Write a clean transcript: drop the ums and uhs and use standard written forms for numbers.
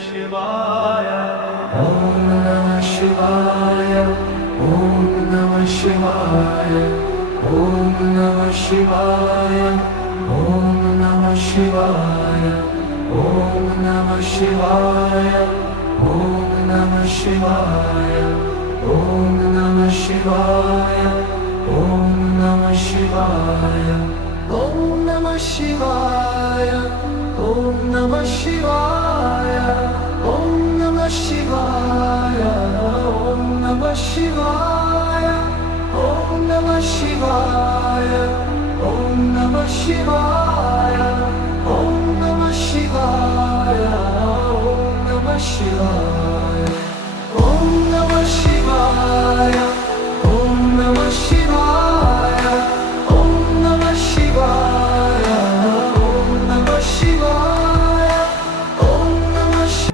शिवाय ॐ नमः शिवाय ॐ नमः शिवाय ॐ नमः शिवाय ॐ नमः शिवाय ॐ नमः शिवाय ॐ नमः शिवाय ॐ नमः शिवाय ॐ नमः शिवाय ॐ नमः शिवाय ॐ नमः शिवाय ॐ नमः शिवाय ॐ नमः शिवाय ॐ नमः शिवाय ॐ नमः शिवाय ॐ नमः शिवाय ॐ नमः शिवाय ॐ नमः शिवाय